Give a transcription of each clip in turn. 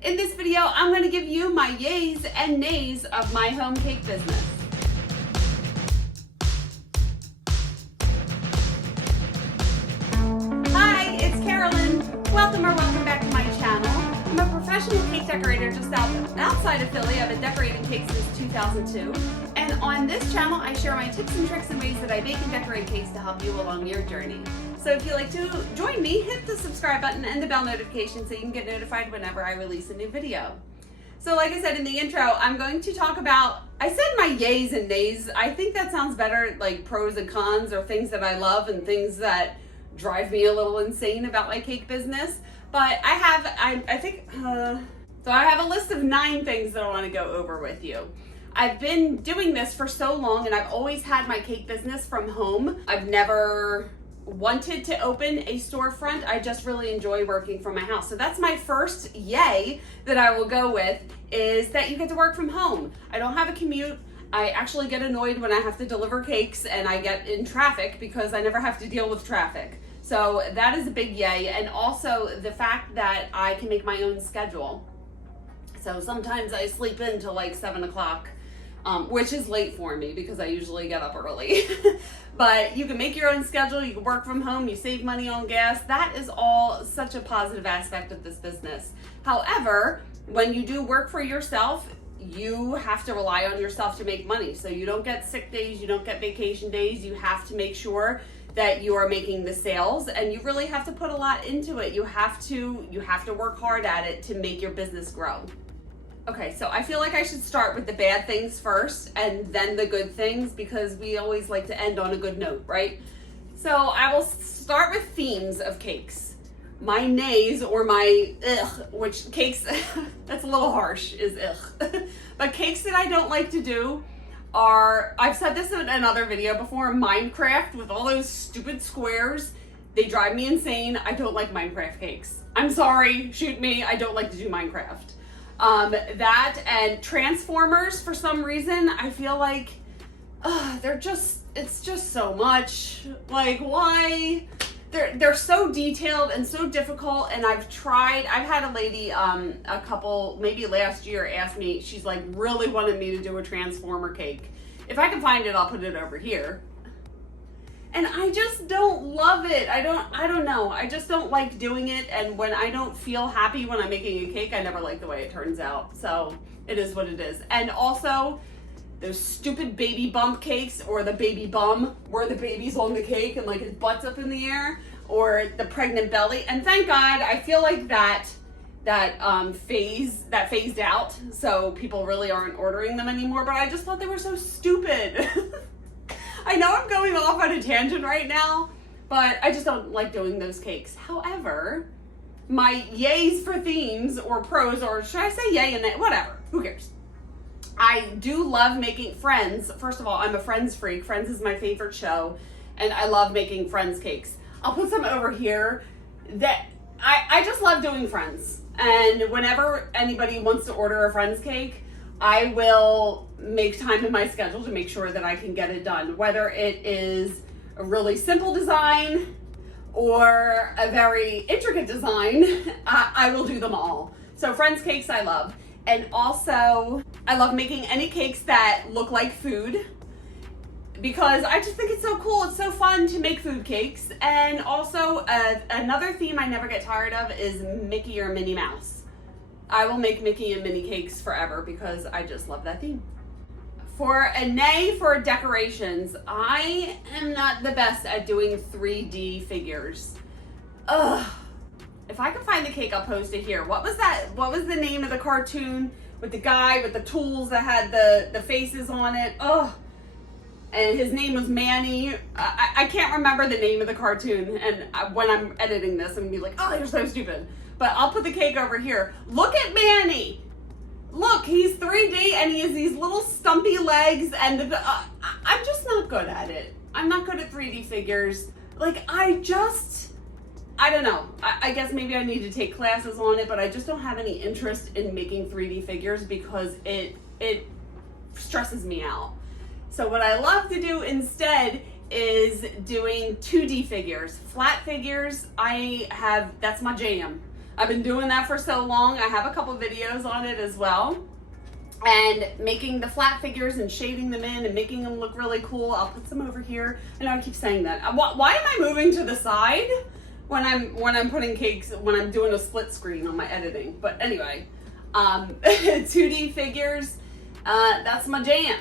In this video, I'm going to give you my yays and nays of my home cake business. Hi, it's Karolyn. Welcome back to my channel. I'm a professional cake decorator just outside of Philly. I've been decorating cakes since 2002. And on this channel, I share my tips and tricks and ways that I bake and decorate cakes to help you along your journey. So if you'd like to join me, hit the subscribe button and the bell notification so you can get notified whenever I release a new video. So like I said in the intro, I'm going to talk about, I said my yays and nays. I think that sounds better, like pros and cons, or things that I love and things that drive me a little insane about my cake business. But I have a list of 9 things that I want to go over with you. I've been doing this for so long and I've always had my cake business from home. I've never wanted to open a storefront. I just really enjoy working from my house. So that's my first yay that I will go with, is that you get to work from home. I don't have a commute. I actually get annoyed when I have to deliver cakes and I get in traffic because I never have to deal with traffic. So that is a big yay. And also the fact that I can make my own schedule. So sometimes I sleep in till like 7 o'clock, which is late for me because I usually get up early. But you can make your own schedule, you can work from home, you save money on gas. That is all such a positive aspect of this business. However, when you do work for yourself, you have to rely on yourself to make money. So you don't get sick days, you don't get vacation days. You have to make sure that you are making the sales, and you really have to put a lot into it. You have to work hard at it to make your business grow. Okay, so I feel like I should start with the bad things first and then the good things, because we always like to end on a good note, right? So I will start with themes of cakes. My nays, or my ugh, which cakes, that's a little harsh, is ugh. But cakes that I don't like to do are, I've said this in another video before, Minecraft with all those stupid squares. They drive me insane. I don't like Minecraft cakes. I'm sorry, shoot me, I don't like to do Minecraft. That and Transformers, for some reason, I feel like it's just so much. Like, why? They're so detailed and so difficult, and I've had a lady a couple, maybe last year, ask me, she's like really wanted me to do a Transformer cake. If I can find it, I'll put it over here. And I just don't love it. I don't know. I just don't like doing it. And when I don't feel happy when I'm making a cake, I never like the way it turns out. So it is what it is. And also those stupid baby bump cakes, or the baby bum where the baby's on the cake and like his butt's up in the air, or the pregnant belly. And thank God, I feel like that phased out. So people really aren't ordering them anymore, but I just thought they were so stupid. I know I'm going off on a tangent right now, but I just don't like doing those cakes. However, my yays for themes, or pros, or should I say yay and nay? Whatever, who cares? I do love making Friends. First of all, I'm a Friends freak. Friends is my favorite show, and I love making Friends cakes. I'll put some over here. That I just love doing Friends. And whenever anybody wants to order a Friends cake, I will make time in my schedule to make sure that I can get it done. Whether it is a really simple design or a very intricate design, I will do them all. So Friends cakes I love. And also, I love making any cakes that look like food, because I just think it's so cool. It's so fun to make food cakes. And also, another theme I never get tired of is Mickey or Minnie Mouse. I will make Mickey and Minnie cakes forever because I just love that theme. For a nay for decorations, I am not the best at doing 3D figures. Ugh. If I can find the cake, I'll post it here. What was that? What was the name of the cartoon with the guy with the tools that had the faces on it? Ugh. And his name was Manny. I can't remember the name of the cartoon, and when I'm editing this, I'm gonna be like, oh, you're so stupid. But I'll put the cake over here. Look at Manny. Look, he's 3D and he has these little stumpy legs, and I'm just not good at it. I'm not good at 3D figures. Like, I don't know. I guess maybe I need to take classes on it, but I just don't have any interest in making 3D figures because it stresses me out. So what I love to do instead is doing 2D figures. Flat figures, that's my jam. I've been doing that for so long. I have a couple videos on it as well. And making the flat figures and shading them in and making them look really cool. I'll put some over here. I know I keep saying that. Why am I moving to the side when I'm putting cakes, when I'm doing a split screen on my editing? But anyway, 2D figures, that's my jam.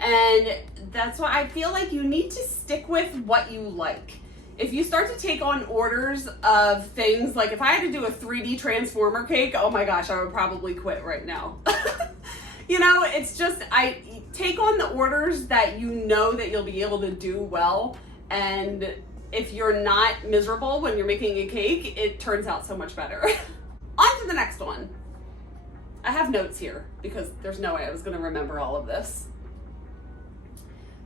And that's why I feel like you need to stick with what you like. If you start to take on orders of things, like if I had to do a 3D Transformer cake, oh my gosh, I would probably quit right now. You know, it's just, I take on the orders that you know that you'll be able to do well. And if you're not miserable when you're making a cake, it turns out so much better. On to the next one. I have notes here because there's no way I was going to remember all of this.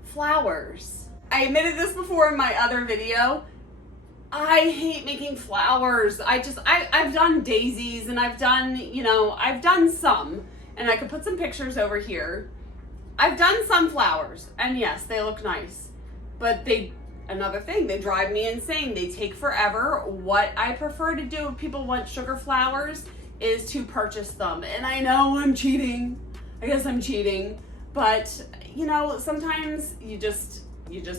Flowers. I admitted this before in my other video. I hate making flowers. I've done daisies and I've done some. And I could put some pictures over here. I've done some flowers, and yes, they look nice. But another thing, they drive me insane. They take forever. What I prefer to do if people want sugar flowers is to purchase them. And I know I'm cheating. I guess I'm cheating. But, you know, sometimes you just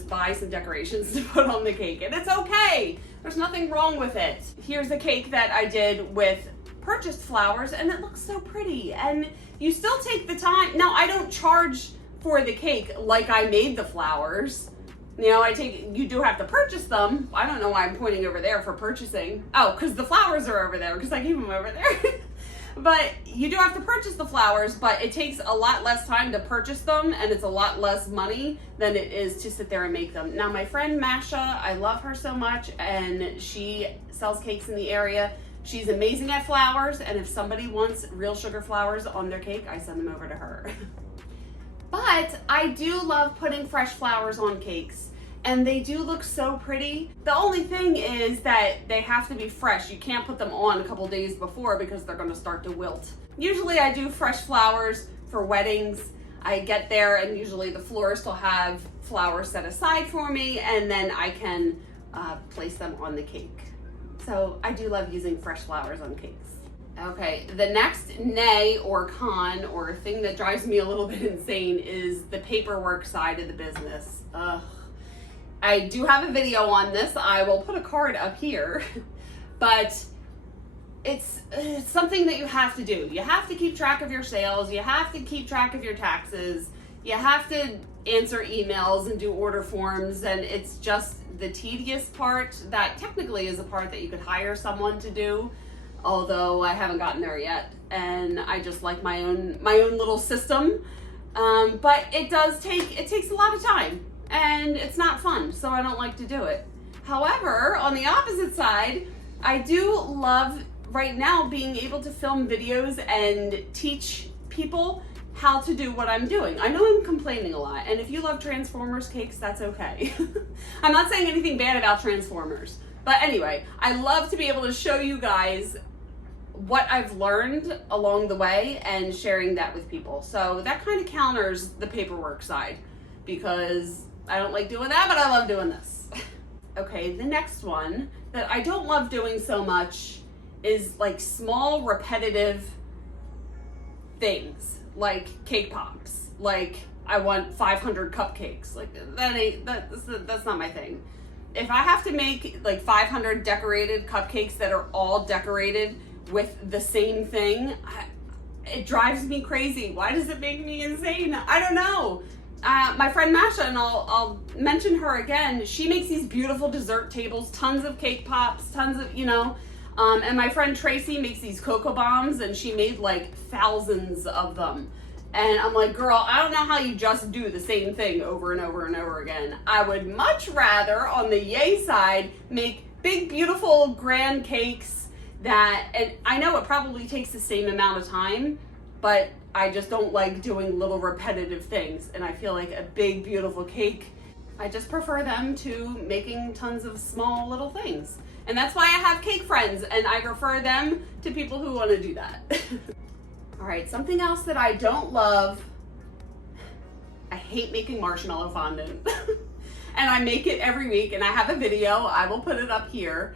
buy some decorations to put on the cake, and it's okay. There's nothing wrong with it. Here's a cake that I did with purchased flowers, and it looks so pretty. And you still take the time. Now, I don't charge for the cake like I made the flowers. You know, you do have to purchase them. I don't know why I'm pointing over there for purchasing. Oh, because the flowers are over there, because I keep them over there. But you do have to purchase the flowers, but it takes a lot less time to purchase them, and it's a lot less money than it is to sit there and make them. Now, my friend Masha, I love her so much, and she sells cakes in the area. She's amazing at flowers, and if somebody wants real sugar flowers on their cake, I send them over to her. But I do love putting fresh flowers on cakes, and they do look so pretty. The only thing is that they have to be fresh. You can't put them on a couple days before because they're going to start to wilt. Usually I do fresh flowers for weddings. I get there, and usually the florist will have flowers set aside for me, and then I can place them on the cake. So I do love using fresh flowers on cakes. Okay, the next nay or con or thing that drives me a little bit insane is the paperwork side of the business. Ugh. I do have a video on this. I will put a card up here, but it's something that you have to do. You have to keep track of your sales. You have to keep track of your taxes. You have to answer emails and do order forms, and it's just the tedious part that technically is a part that you could hire someone to do, although I haven't gotten there yet, and I just like my own little system. But it takes a lot of time, and it's not fun, so I don't like to do it. However, on the opposite side, I do love right now being able to film videos and teach people how to do what I'm doing. I know I'm complaining a lot, and if you love Transformers cakes, that's okay. I'm not saying anything bad about Transformers, but anyway, I love to be able to show you guys what I've learned along the way and sharing that with people. So that kind of counters the paperwork side, because I don't like doing that, but I love doing this. Okay, the next one that I don't love doing so much is like small repetitive things. Like cake pops, like I want 500 cupcakes. Like that's not my thing. If I have to make like 500 decorated cupcakes that are all decorated with the same thing, it drives me crazy. Why does it make me insane? I don't know. My friend Masha, and I'll mention her again, she makes these beautiful dessert tables, tons of cake pops, tons of, and my friend Tracy makes these cocoa bombs, and she made like thousands of them. And I'm like, girl, I don't know how you just do the same thing over and over and over again. I would much rather, on the yay side, make big, beautiful, grand cakes and I know it probably takes the same amount of time, but I just don't like doing little repetitive things. And I feel like a big, beautiful cake, I just prefer them to making tons of small little things. And that's why I have cake friends, and I refer them to people who want to do that. All right, something else that I don't love, I hate making marshmallow fondant. And I make it every week, and I have a video, I will put it up here.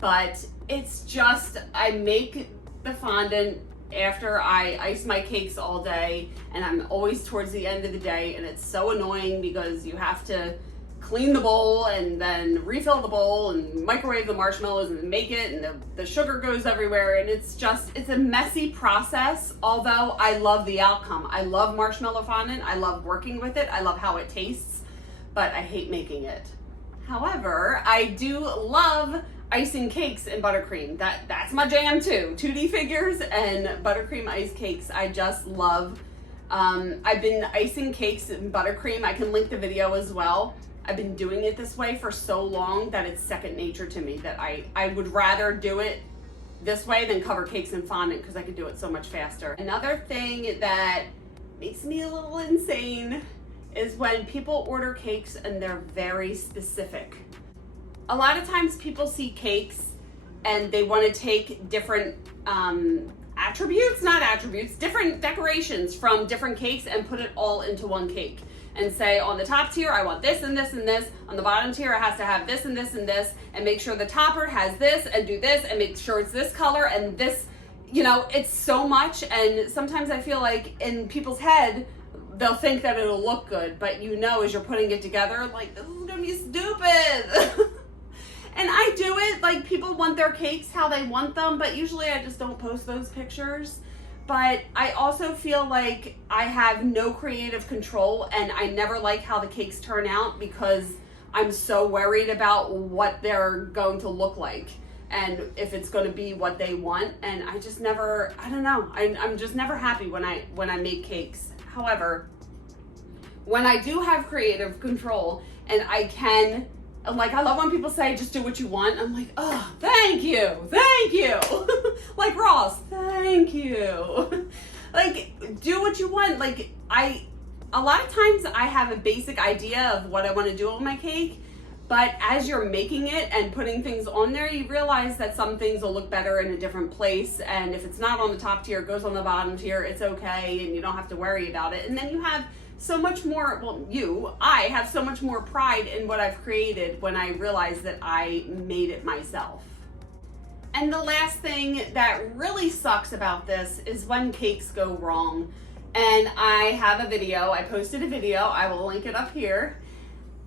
but it's just, I make the fondant after I ice my cakes all day, and I'm always towards the end of the day, and it's so annoying because you have to clean the bowl and then refill the bowl and microwave the marshmallows and make it, and the sugar goes everywhere, and it's a messy process. Although I love the outcome. I love marshmallow fondant. I love working with it. I love how it tastes, but I hate making it. However, I do love icing cakes in buttercream. That's my jam too. 2D figures and buttercream ice cakes. I just love. I've been icing cakes in buttercream. I can link the video as well. I've been doing it this way for so long that it's second nature to me, that I would rather do it this way than cover cakes in fondant because I could do it so much faster. Another thing that makes me a little insane is when people order cakes and they're very specific. A lot of times people see cakes and they want to take different different decorations from different cakes and put it all into one cake. And say, on the top tier, I want this and this and this. On the bottom tier, it has to have this and this and this. And make sure the topper has this and do this and make sure it's this color and this. You know, it's so much. And sometimes I feel like in people's head, they'll think that it'll look good. But you know, as you're putting it together, like, this is gonna be stupid. And I do it, like, people want their cakes how they want them. But usually I just don't post those pictures. But I also feel like I have no creative control, and I never like how the cakes turn out because I'm so worried about what they're going to look like and if it's going to be what they want. And I just never, I don't know, I'm just never happy when I make cakes. However, when I do have creative control and I can, like, I love when people say, just do what you want. I'm like, oh, thank you. Like Ross, thank you. Like, do what you want. Like, a lot of times I have a basic idea of what I want to do on my cake, but as you're making it and putting things on there, you realize that some things will look better in a different place. And if it's not on the top tier, it goes on the bottom tier, it's okay, and you don't have to worry about it. And then you have so much more, I have so much more pride in what I've created when I realize that I made it myself. And the last thing that really sucks about this is when cakes go wrong. And I have a video, I posted a video, I will link it up here.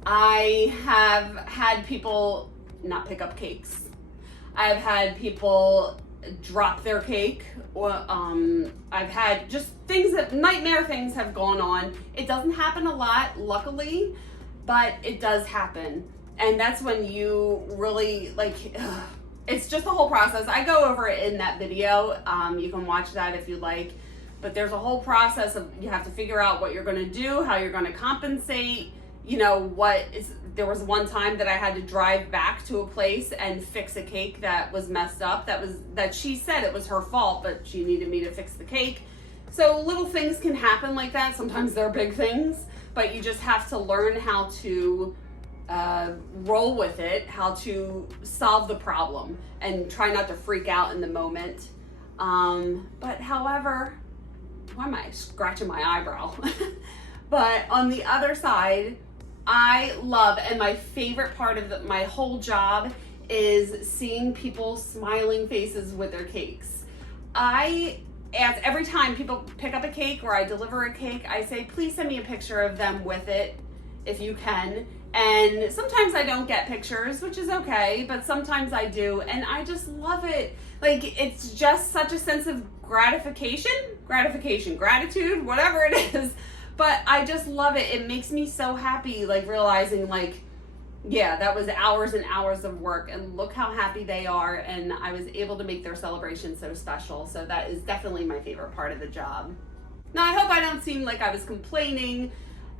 I have had people not pick up cakes. I've had people drop their cake, or I've had just nightmare things have gone on. It doesn't happen a lot, luckily, but it does happen. And that's when you really, like, it's just a whole process. I go over it in that video. You can watch that if you like, but there's a whole process of, you have to figure out what you're gonna do, how you're gonna compensate, you know, there was one time that I had to drive back to a place and fix a cake that was messed up. That she said it was her fault, but she needed me to fix the cake. So little things can happen like that. Sometimes they're big things, but you just have to learn how to roll with it, how to solve the problem, and try not to freak out in the moment. But however, why am I scratching my eyebrow? But on the other side, I love, and my favorite part of my whole job is seeing people's smiling faces with their cakes. I ask every time people pick up a cake or I deliver a cake, I say, please send me a picture of them with it if you can. And sometimes I don't get pictures, which is okay, but sometimes I do, and I just love it. Like, it's just such a sense of gratitude, whatever it is. But I just love it. It makes me so happy, like, realizing, like, yeah, that was hours and hours of work, and look how happy they are, and I was able to make their celebration so special. So that is definitely my favorite part of the job. Now, I hope I don't seem like I was complaining,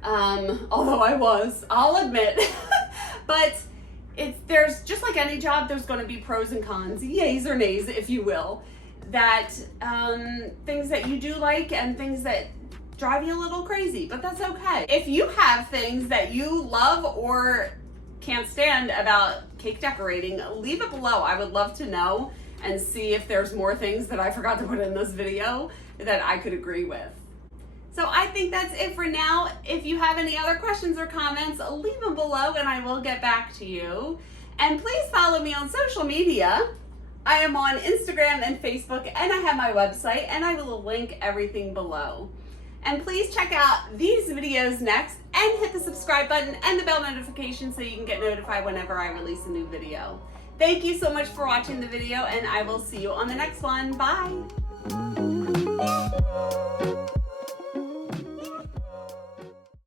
although I was, I'll admit. But there's, just like any job, there's going to be pros and cons, yays or nays, if you will. That things that you do like and things that drive you a little crazy, but that's okay. If you have things that you love or can't stand about cake decorating, leave it below. I would love to know and see if there's more things that I forgot to put in this video that I could agree with. So I think that's it for now. If you have any other questions or comments, leave them below and I will get back to you. And please follow me on social media. I am on Instagram and Facebook, and I have my website, and I will link everything below. And please check out these videos next and hit the subscribe button and the bell notification so you can get notified whenever I release a new video. Thank you so much for watching the video, and I will see you on the next one. Bye.